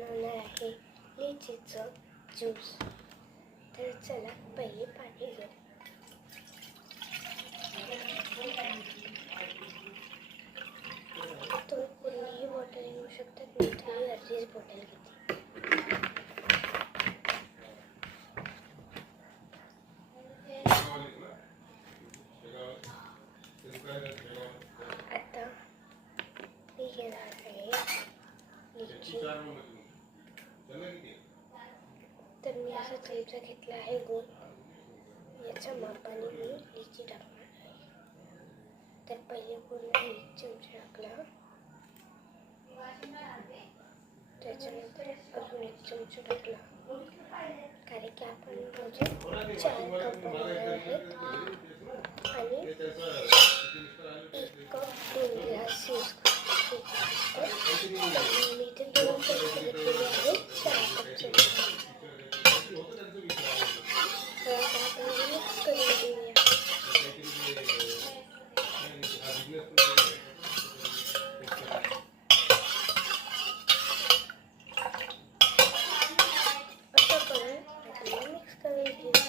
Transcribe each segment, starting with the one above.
बनवणार आहे लिचीचं ज्यूस। तर चला पहिले पाणी घेऊ। तुम्ही कोणतीही बॉटल घेऊ शकतात, मी तरी अर्धीच बॉटल घेते। आता मी घेणार आहे लिची। तर मी असा चमचा घेतला आहे गोल, याच्या मापाने मी लिची टाकणार आहे। तर पहिले पूर्ण 1 चमचा टाकला, त्याच्यानंतर अजून 1 चमचा टाकला, कारण की आपण रोज 4 कप बनवणार आहेत आणि 1 कप 2 ग्लास यूज करतो। मी इथे 2 कप घेतलेले आहेत 4 कपचे। तर आपण मिक्स करून घेऊया। असं करून आपण मिक्स करून घेऊया।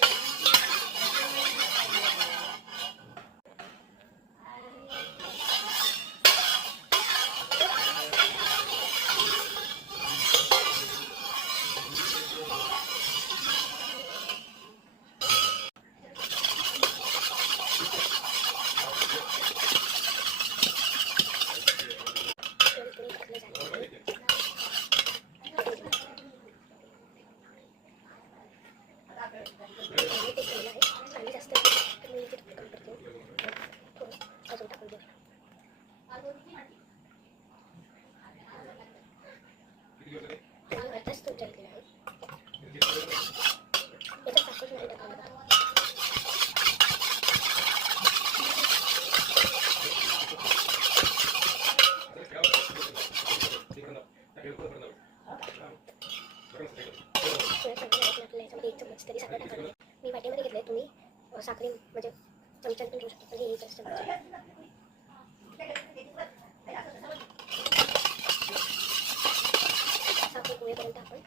मी वाटीमध्ये घेतले, तुम्ही साखरे म्हणजे चमच्याने पण घेऊ शकता, पण हे जास्त साखर पोहेपर्यंत आपण